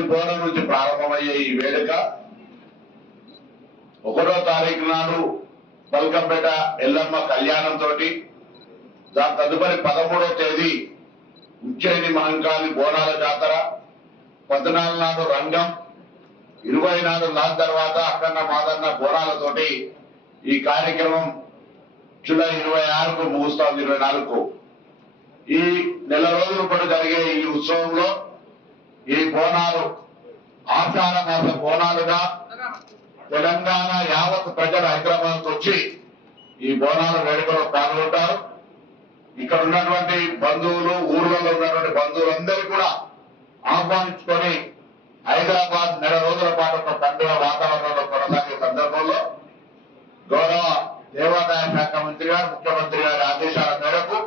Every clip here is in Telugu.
తొలి బోనం నుంచి ప్రారంభమయ్యే ఈ వేడుక 1వ తారీఖు నాడు బల్కంపేట ఎల్లమ్మ కళ్యాణంతో దాని తదుపరి 13వ తేదీ ఉజ్జయిని మహంకాళి బోనాల జాతర, 14 నాడు రంగం, 20 నాడు దాని తర్వాత అక్కన్న మాదన్న బోనాలతోటి ఈ కార్యక్రమం జూలై 26కు ముగుస్తుంది. 24కు ఈ నెల రోజుల పాటు జరిగే ఈ ఉత్సవంలో ఈ బోనాలు ఆషాఢ మాస బోనాలుగా తెలంగాణ యావత్ ప్రజలు హైదరాబాద్ వచ్చి ఈ బోనాల వేడుకలో పాల్గొంటారు. ఇక్కడ ఉన్నటువంటి బంధువులు, ఊర్లలో ఉన్నటువంటి బంధువులందరూ కూడా ఆహ్వానించుకొని హైదరాబాద్ నెల రోజుల పాటు ఒక పండుగ వాతావరణంలో కొనసాగే సందర్భంలో గౌరవ దేవాదాయ శాఖ మంత్రి గారు, ముఖ్యమంత్రి గారి ఆదేశాల మేరకు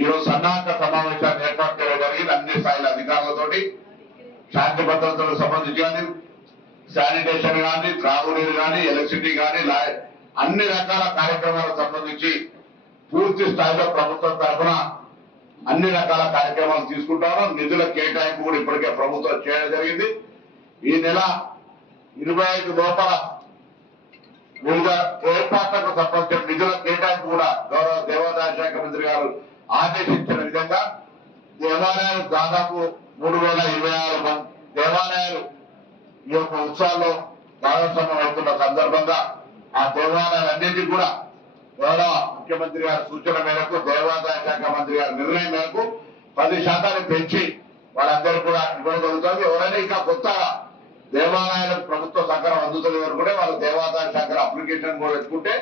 ఈరోజు సన్నాహక సమావేశాన్ని ఏర్పాటు చేయడం జరిగింది. అన్ని స్థాయిల అధికారులతోటి శాంతి భద్రతలకు సంబంధించి కానీ, శానిటేషన్ కానీ, త్రాగునీరు కానీ, ఎలక్ట్రిసిటీ కానీ, అన్ని రకాల కార్యక్రమాలకు సంబంధించి పూర్తి స్థాయిలో ప్రభుత్వం తరఫున అన్ని రకాల కార్యక్రమాలు తీసుకుంటారు. నిధుల కేటాయింపు కూడా ఇప్పటికే ప్రభుత్వం చేయడం జరిగింది. ఈ నెల 25 లోపల వివిధ ఏర్పాట్లకు సంబంధించిన నిధుల కేటాయింపు కూడా గౌరవ దేవాదాయ శాఖ మంత్రి గారు ఆదేశించిన విధంగా దేవాలయాలు దాదాపు 3026 దేవాలయాలు ఈ యొక్క ఉత్సవాల్లో భాగస్వామ్యం అవుతున్న సందర్భంగా ఆ దేవాలయాలన్నింటినీ కూడా గౌరవ ముఖ్యమంత్రి గారి సూచన మేరకు, దేవాదాయ శాఖ మంత్రి గారి నిర్ణయం మేరకు 10% పెంచి వాళ్ళందరూ కూడా ఇవ్వగలుగుతారు. ఎవరైనా ఇంకా కొత్తగా దేవాలయాలకు ప్రభుత్వ సహకారం అందుతుంది అనుకుంటే వాళ్ళు దేవాదాయ శాఖ అప్లికేషన్ కూడా పెట్టుకుంటే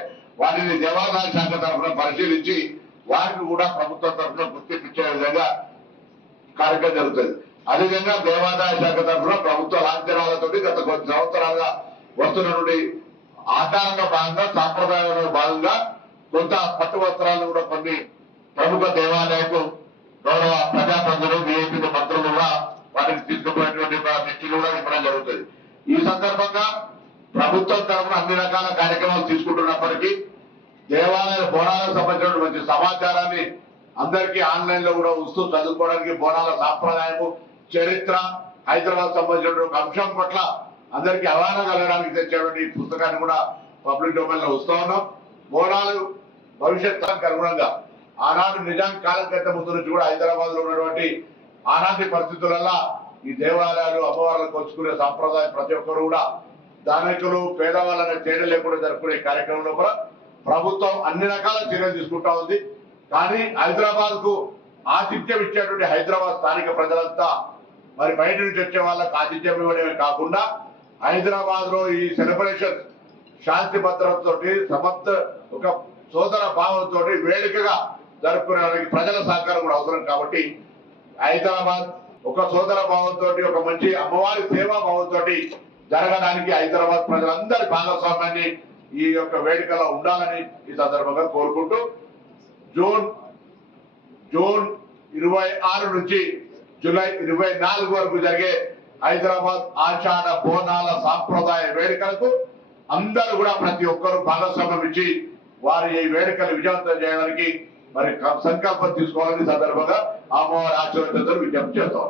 వాటిని దేవాదాయ శాఖ తరఫున పరిశీలించి వారికి కూడా ప్రభుత్వం తరఫున గుర్తింపించే విధంగా కార్యక్రమం జరుగుతుంది. అదేవిధంగా దేవాదాయ శాఖ తరఫున ప్రభుత్వ లాంఛనాలతో గత కొన్ని సంవత్సరాలుగా వస్తున్నటువంటి ఆచారంలో భాగంగా, సాంప్రదాయంలో భాగంగా కొంత పట్టు వస్త్రాలను కూడా కొన్ని ప్రముఖ దేవాలయాలకు గౌరవ ప్రజాప్రతినిధులు, విఐపీల మంత్రులు కూడా వాటిని తీసుకుపోయినటువంటి దృష్టిలో కూడా ఇవ్వడం జరుగుతుంది. ఈ సందర్భంగా ప్రభుత్వం తరఫున అన్ని రకాల కార్యక్రమాలు తీసుకుంటున్నప్పటికీ దేవాలయ బోనాలకు సంబంధించిన మంచి సమాచారాన్ని అందరికీ ఆన్లైన్ లో కూడా వస్తూ చదువుకోవడానికి, బోనాల సాంప్రదాయము, చరిత్ర, హైదరాబాద్ సంబంధించిన అంశం పట్ల అందరికీ అవగాహన కలగడానికి తెచ్చేటువంటి ఈ పుస్తకాన్ని కూడా పబ్లిక్ డొమైన్ లో వస్తూ ఉన్నాం. బోనాలు భవిష్యత్తుకు అనుగుణంగా ఆనాడు నిజాం కాలం కంటే ముందు నుంచి కూడా హైదరాబాద్ లో ఉన్నటువంటి ఆనాటి పరిస్థితులలో ఈ దేవాలయాలు అమ్మవార్లకు వచ్చుకునే సాంప్రదాయం ప్రతి ఒక్కరు కూడా ధనికులు, పేదవాళ్ళనే తేడా లేకుండా జరుపుకునే కార్యక్రమంలో కూడా ప్రభుత్వం అన్ని రకాల చర్యలు తీసుకుంటా ఉంది. కానీ హైదరాబాద్ కు ఆతిథ్యం ఇచ్చేటువంటి హైదరాబాద్ స్థానిక ప్రజలంతా మరి బయట నుంచి వచ్చే వాళ్ళకి ఆతిథ్యం ఇవ్వడమే కాకుండా హైదరాబాద్ లో ఈ సెలబ్రేషన్ శాంతి భద్రతతో ఒక సోదర భావంతో వేడుకగా జరుపుకునేవారికి ప్రజల సహకారం కూడా అవసరం. కాబట్టి హైదరాబాద్ ఒక సోదర భావంతో, ఒక మంచి అమ్మవారి సేవా భావంతో జరగడానికి హైదరాబాద్ ప్రజలందరి భాగస్వామ్యాన్ని ఈ యొక్క వేడుకలో ఉండాలని ఈ సందర్భంగా కోరుకుంటూ జూన్ 26 నుంచి జూలై 24 వరకు జరిగే హైదరాబాద్ ఆషాఢ బోనాల సాంప్రదాయ వేడుకలకు అందరూ కూడా ప్రతి ఒక్కరూ భాగస్వామ్యం ఇచ్చి వారి ఈ వేడుకలు విజయవంతం చేయడానికి మరి సంకల్పం తీసుకోవాలని సందర్భంగా అమ్మవారి ఆశీర్వాదాలు విజ్ఞప్తి చేస్తాం.